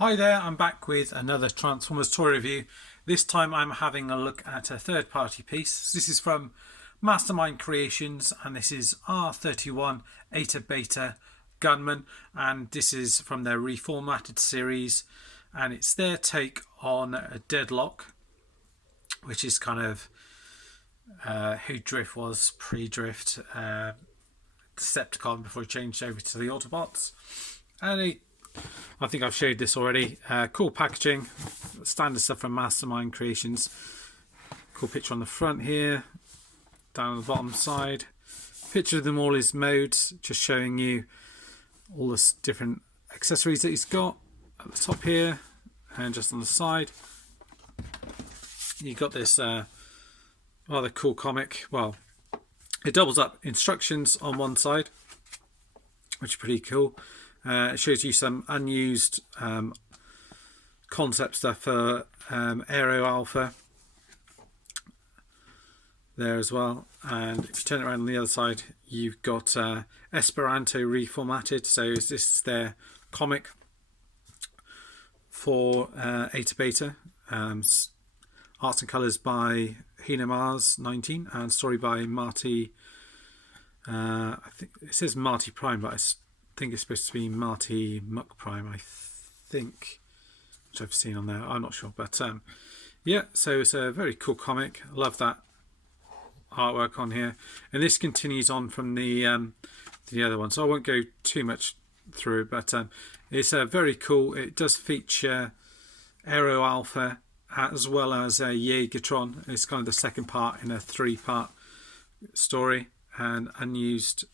Hi there, I'm back with another Transformers toy review. This time I'm having a look at a third-party piece. This is from Mastermind Creations and this is R-31 Ater Beta Gunman, and this is from their reformatted series, and it's their take on a Deadlock, which is kind of who Drift was pre-Drift, Decepticon before he changed over to the Autobots. And I think I've showed this already. Cool packaging, standard stuff from Mastermind Creations. Cool picture on the front here, down on the bottom side. Picture of them all is modes, just showing you all the different accessories that he's got at the top here and just on the side. You got this rather cool comic. Well, it doubles up instructions on one side, which is pretty cool. It shows you some unused concept stuff for Aero Alpha there as well. And if you turn it around on the other side, you've got Esperanto reformatted. So this is their comic for Ater Beta. Arts and colours by Hina Mars 19 and story by Marty. I think it says Marty Prime, but I think it's supposed to be Marty Muck Prime, I think, which I've seen on there. I'm not sure, but yeah, so it's a very cool comic. I love that artwork on here, and this continues on from the other one, so I won't go too much through, but it's very cool. It does feature Aero Alpha as well as Jaegertron. It's kind of the second part in a three-part story, and unused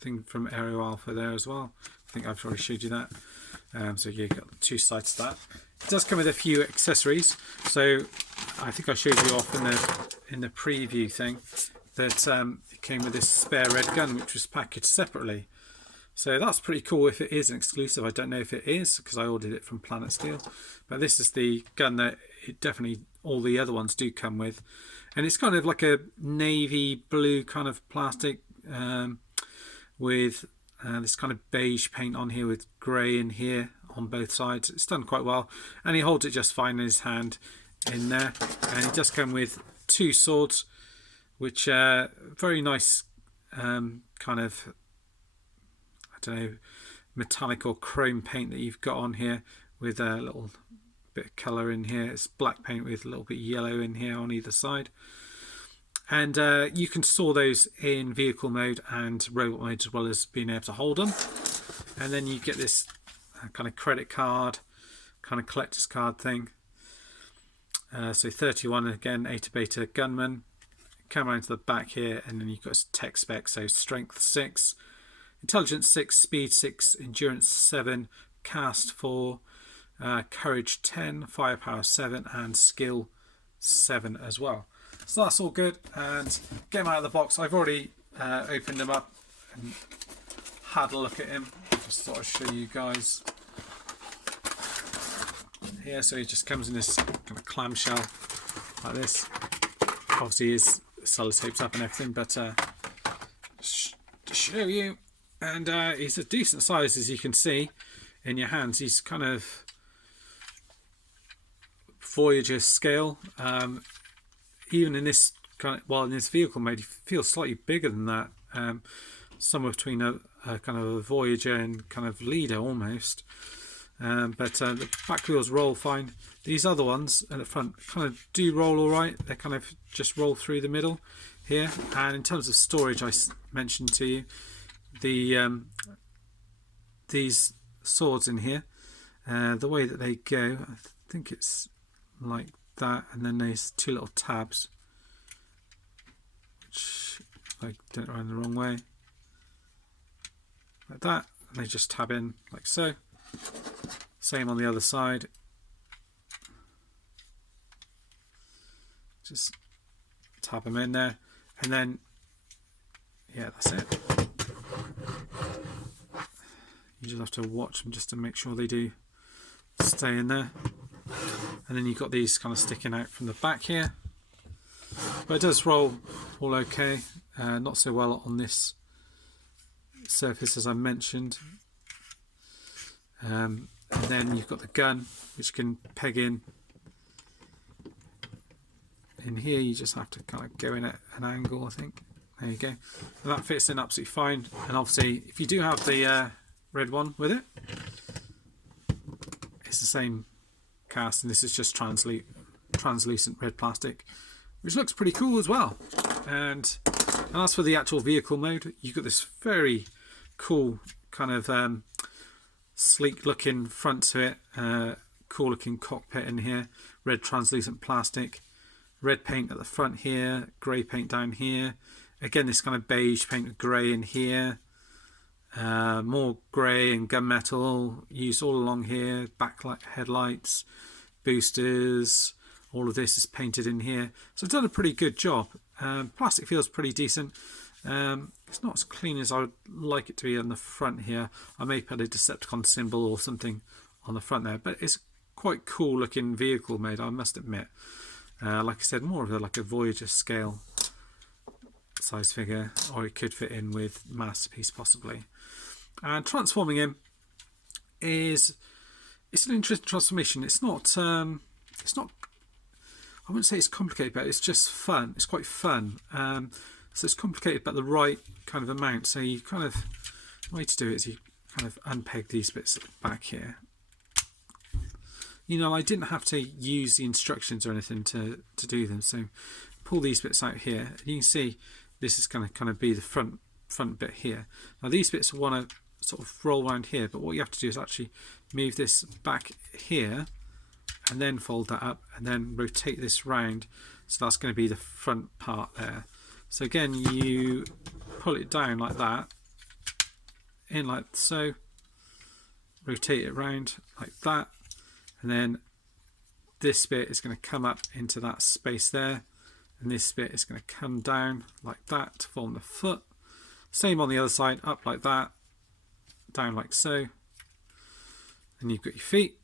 thing from Aero Alpha there as well. I think I've already showed you that. So yeah, you've got two sides to that. It does come with a few accessories. So I think I showed you off in the preview thing that it came with this spare red gun, which was packaged separately. So that's pretty cool if it is an exclusive. I don't know if it is because I ordered it from Planet Steel, but this is the gun that it definitely all the other ones do come with, and it's kind of like a navy blue kind of plastic with this kind of beige paint on here with grey in here on both sides. It's done quite well, and he holds it just fine in his hand in there. And he does come with two swords, which are very nice kind of, I don't know, metallic or chrome paint that you've got on here with a little bit of colour in here. It's black paint with a little bit of yellow in here on either side. And you can store those in vehicle mode and robot mode, as well as being able to hold them. And then you get this kind of credit card, kind of collector's card thing. So 31 again, Ater Beta Gunman. Come around to the back here, and then you've got tech specs. So strength 6, intelligence 6, speed 6, endurance 7, cast 4, courage 10, firepower 7, and skill 7 as well. So that's all good, and get them out of the box. I've already opened them up and had a look at him. Just thought I'd show you guys here. So he just comes in this kind of clamshell like this. Obviously his sellotapes up and everything, but to show you, and he's a decent size, as you can see in your hands. He's kind of Voyager scale. Even in this kind of, well, in this vehicle mode, he feels slightly bigger than that. Somewhere between a kind of a Voyager and kind of Leader almost. But the back wheels roll fine. These other ones at the front kind of do roll all right. They kind of just roll through the middle here. And in terms of storage, I mentioned to you these swords in here. The way that they go, I think it's like that, and then there's two little tabs, which I don't run the wrong way, like that, and they just tab in like so. Same on the other side, just tab them in there, and then yeah, that's it. You just have to watch them just to make sure they do stay in there. And then you've got these kind of sticking out from the back here, but it does roll all okay. Not so well on this surface, as I mentioned. And then you've got the gun, which you can peg in. In here, you just have to kind of go in at an angle, I think. There you go. And that fits in absolutely fine. And obviously, if you do have the red one with it, it's the same cast, and this is just translucent red plastic, which looks pretty cool as well. And as for the actual vehicle mode, you've got this very cool kind of sleek looking front to it, cool looking cockpit in here, red translucent plastic, red paint at the front here, grey paint down here, again this kind of beige paint with grey in here, more grey and gunmetal used all along here, backlight headlights, boosters, all of this is painted in here. So I've done a pretty good job. Plastic feels pretty decent. It's not as clean as I would like it to be on the front here. I may put a Decepticon symbol or something on the front there, but it's quite cool looking vehicle made, I must admit. Like I said, more of like a Voyager scale size figure, or it could fit in with Masterpiece possibly. And transforming him it's an interesting transformation. It's not I wouldn't say it's complicated, but it's just fun. It's quite fun. So it's complicated, but the right kind of amount. So you kind of, the way to do it is you kind of unpeg these bits back here. You know, I didn't have to use the instructions or anything to do them. So pull these bits out here, and you can see this is going to kind of be the front bit here. Now these bits want to sort of roll around here, but what you have to do is actually move this back here, and then fold that up, and then rotate this round. So that's going to be the front part there. So again, you pull it down like that, in like so, rotate it round like that, and then this bit is going to come up into that space there, and this bit is going to come down like that to form the foot. Same on the other side, up like that, down like so, and you've got your feet.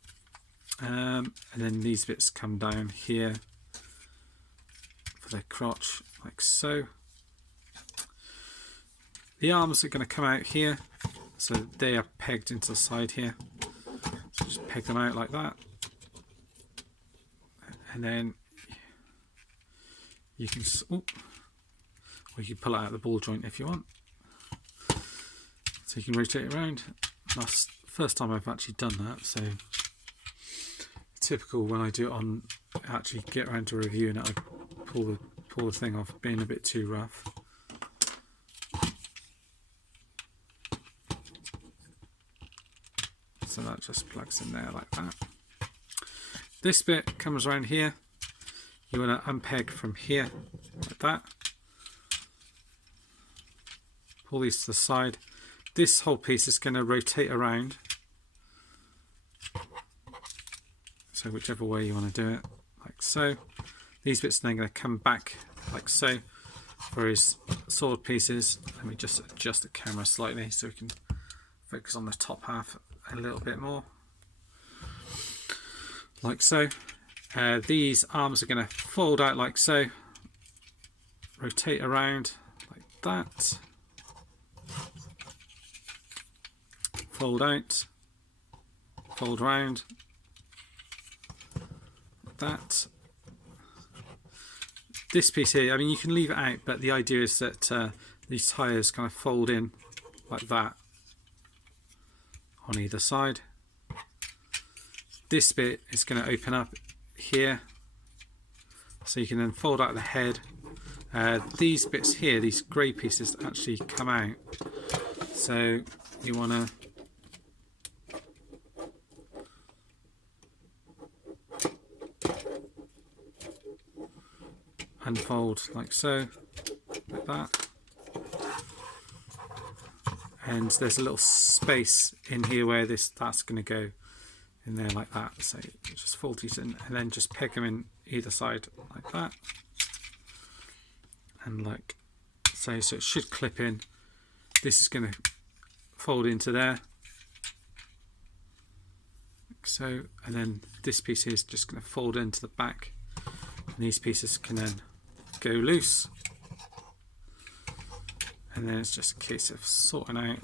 And then these bits come down here for their crotch like so. The arms are going to come out here, so they are pegged into the side here. So just peg them out like that, and then you can, or you can pull it out of the ball joint if you want. So you can rotate it around. That's the first time I've actually done that, so typical when I do it on, actually get around to reviewing it, I pull the thing off, being a bit too rough. So that just plugs in there like that. This bit comes around here. You want to unpeg from here like that. Pull these to the side. This whole piece is going to rotate around. So whichever way you want to do it, like so. These bits are then going to come back like so for his sword pieces. Let me just adjust the camera slightly so we can focus on the top half a little bit more. Like so. These arms are going to fold out like so. Rotate around like that. Fold out. Fold round. That. This piece here, I mean, you can leave it out, but the idea is that these tyres kind of fold in like that on either side. This bit is going to open up here, so you can then fold out the head. These bits here, these grey pieces, actually come out, so you want to unfold like so, like that, and there's a little space in here where that's going to go in there like that. So you just fold these in and then just peg them in either side like that, and like so. So it should clip in. This is going to fold into there like so, and then this piece here is just going to fold into the back, and these pieces can then go loose, and then it's just a case of sorting out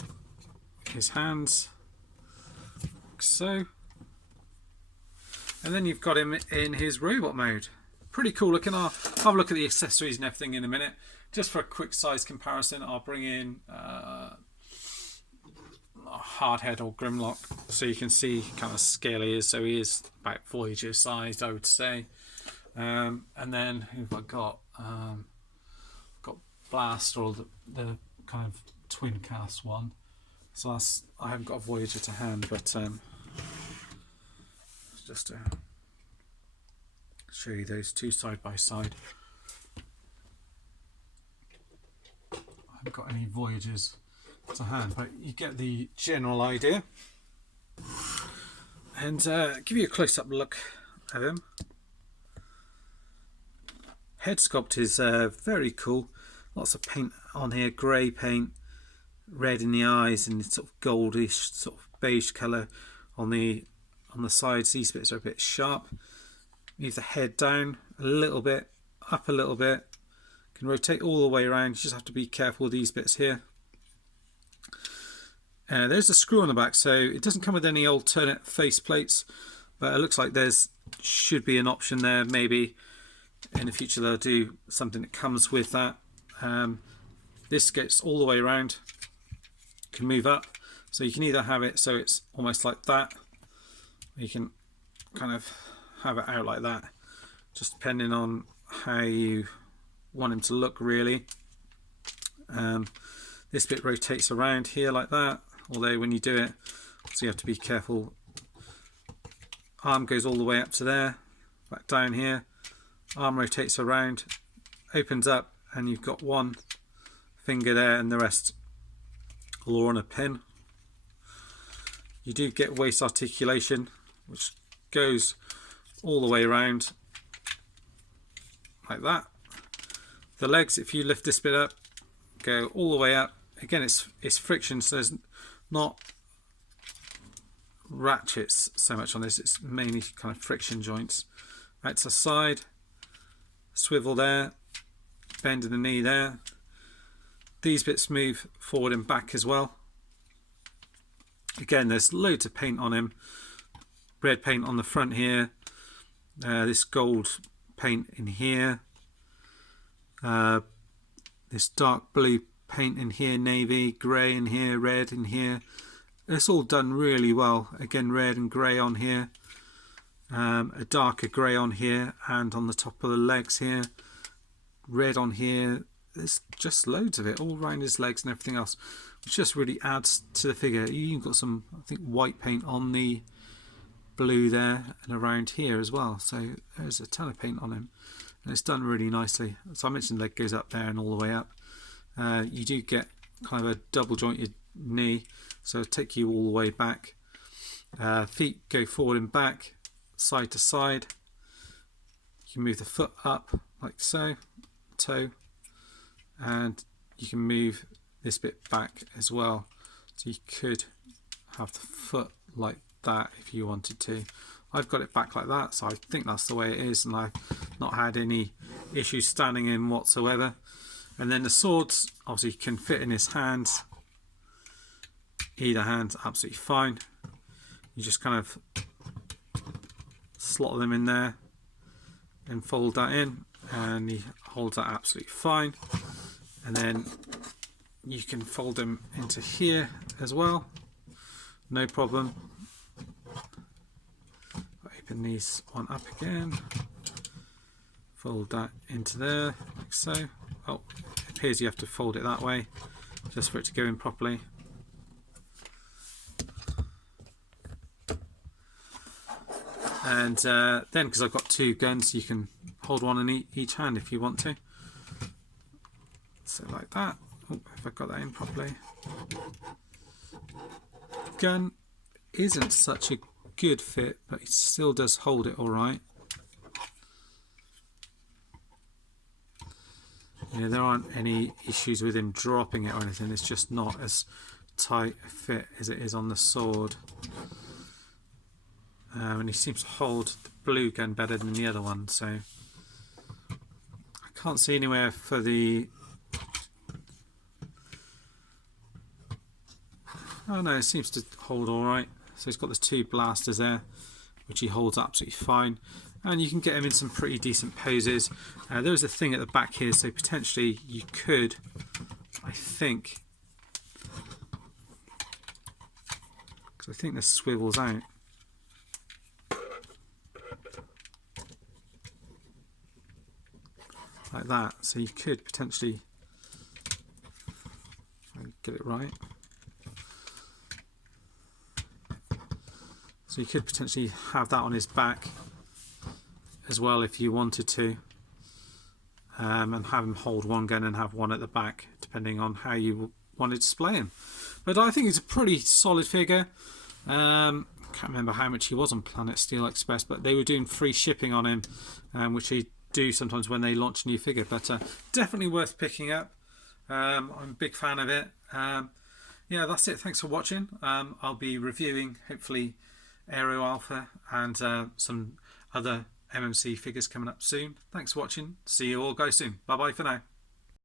his hands like so. And then you've got him in his robot mode. Pretty cool looking. I'll have a look at the accessories and everything in a minute. Just for a quick size comparison, I'll bring in Hardhead or Grimlock so you can see kind of scale he is. So he is about Voyager sized, I would say. And then who've I got? Got Blast, or the kind of twin cast one. So I haven't got a Voyager to hand, but just to show you those two side by side. I haven't got any Voyagers to hand, but you get the general idea. And give you a close-up look at him. Head sculpt is very cool. Lots of paint on here, grey paint, red in the eyes, and sort of goldish, sort of beige colour on the sides. These bits are a bit sharp. Move the head down a little bit, up a little bit. Can rotate all the way around. You just have to be careful with these bits here. There's a screw on the back, so it doesn't come with any alternate face plates, but it looks like there's should be an option there. Maybe in the future they'll do something that comes with that. This gets all the way around, can move up, so you can either have it so it's almost like that, or you can kind of have it out like that, just depending on how you want him to look really. This bit rotates around here like that, although when you do it, so you have to be careful. Arm goes all the way up to there, back down here, arm rotates around, opens up, and you've got one finger there and the rest all on a pin. You do get waist articulation, which goes all the way around like that. The legs, if you lift this bit up, go all the way up. Again, it's friction, so there's not ratchets so much on this. It's mainly kind of friction joints. Out to the side, swivel there, bend in the knee there. These bits move forward and back as well. Again, there's loads of paint on him. Red paint on the front here. This gold paint in here. This dark blue paint in here, navy, grey in here, red in here. It's all done really well. Again, red and grey on here. A darker grey on here, and on the top of the legs here. Red on here. There's just loads of it all around his legs and everything else, which just really adds to the figure. You've got some, I think, white paint on the blue there and around here as well, so there's a ton of paint on him, and it's done really nicely. So I mentioned the leg goes up there and all the way up. You do get kind of a double jointed knee, so it'll take you all the way back. Feet go forward and back, side to side. You can move the foot up like so, toe, and you can move this bit back as well, so you could have the foot like that if you wanted to. I've got it back like that, so I think that's the way it is, and I've not had any issues standing in whatsoever. And then the swords obviously can fit in his hands, either hand, absolutely fine. You just kind of slot them in there and fold that in, and he holds that absolutely fine. And then you can fold them into here as well, no problem. Open these one up again, fold that into there like so. Oh, it appears you have to fold it that way just for it to go in properly. And then, because I've got two guns, you can hold one in each hand if you want to. So like that. Oh, if I got that in properly. Gun isn't such a good fit, but it still does hold it all right. Yeah, there aren't any issues with him dropping it or anything. It's just not as tight a fit as it is on the sword. And he seems to hold the blue gun better than the other one, so I can't see anywhere for the... Oh no, it seems to hold alright. So he's got the two blasters there. which he holds absolutely fine. And you can get him in some pretty decent poses. There is a thing at the back here, so potentially you could, I think, because I think this swivels out. Like that, so you could potentially, get it right, so you could potentially have that on his back as well if you wanted to, and have him hold one gun and have one at the back depending on how you want to display him. But I think it's a pretty solid figure. Can't remember how much he was on Planet Steel Express, but they were doing free shipping on him, which they do sometimes when they launch a new figure, but definitely worth picking up. I'm a big fan of it. Yeah, that's it. Thanks for watching. I'll be reviewing hopefully Aero Alpha and some other MMC figures coming up soon. Thanks for watching. See you all guys soon. Bye bye for now.